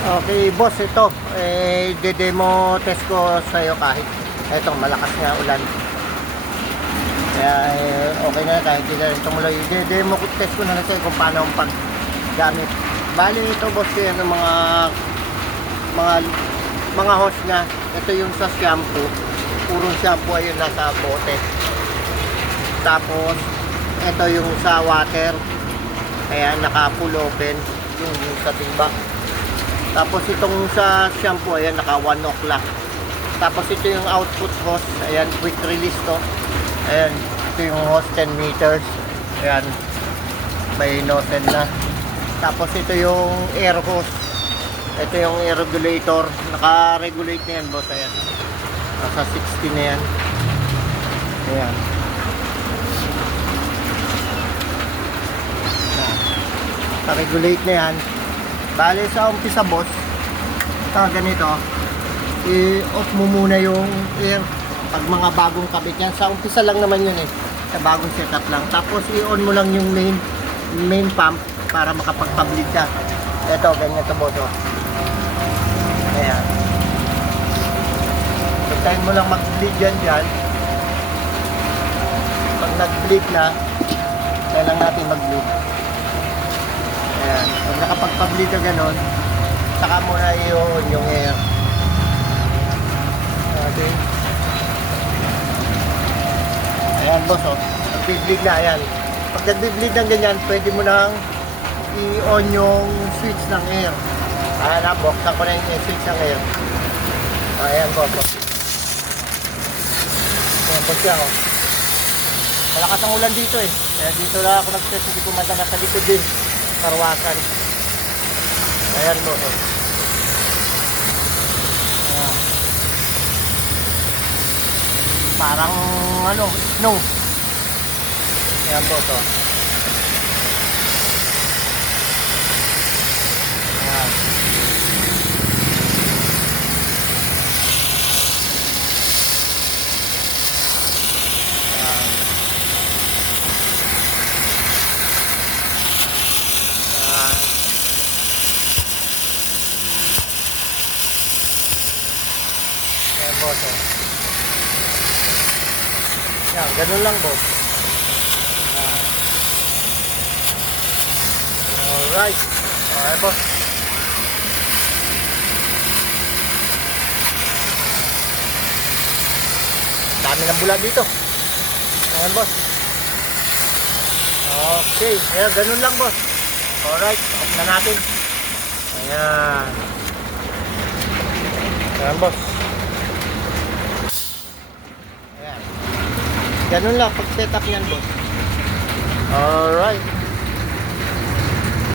Okay, boss, ito. De-demo test ko sa'yo kahit etong malakas nga ulan. Kaya okay na kahit hindi na rin tumuloy. De-demo test ko na lang sa'yo kung paano ang paggamit. Bali ito, boss, yan ang mga mga hose na. Ito yung sa shampoo. Purong shampoo ay yung nasa bote. Tapos, ito yung sa water. Kaya naka full open yung sa timba. Tapos itong sa shampoo, ayan, naka 1 o'clock. Tapos ito yung output hose, ayan, quick release to. Ayan, ito yung hose 10 meters. Ayan, may nozzle na. Tapos ito yung air hose. Ito yung air regulator. Naka-regulate na yan, boss, ayan. Nasa 60 na yan. Ayan. Naka-regulate na yan. Bale sa umpisa, boss, ganito, i-off mo muna yung air pag mga bagong kabit yan. Sa umpisa lang naman yun sa bagong setup lang. Tapos i-on mo lang yung main pump para makapagpa-bleed ka. Ito, ganyan to, boss. Ayan. Hintayin mo lang mag-bleed yan dyan. Pag nag-bleed na, kailangan natin mag-bleed. Ayan. Pag nakapagpabli ka ganon, saka mo na i-on yung air. Okay. Ayan, boss, nag-bleed na, ayan. Pag nag-bleed ng ganyan, pwede mo nang i-on yung switch ng air. Ayan na, buksan ko na yung switch ng air. Ayan, boss. Ayan, boss yan, malakas ang ulan dito Kaya dito na ako nag-test, hindi ko madala sa likod din. Karwasan. Ayan, boss. Ayan. Parang snow. Ayan, boss. Ayan. Ayan, boss. Yan, ganun lang, boss. Alright. Okay, boss. Dami ng bula dito. Ayan, boss. Okay. Ayan, ganun lang, boss. Alright. Off na natin. Ayan. Ayan, boss. Ayan. Ganun lang pag setup yan, boss. Alright.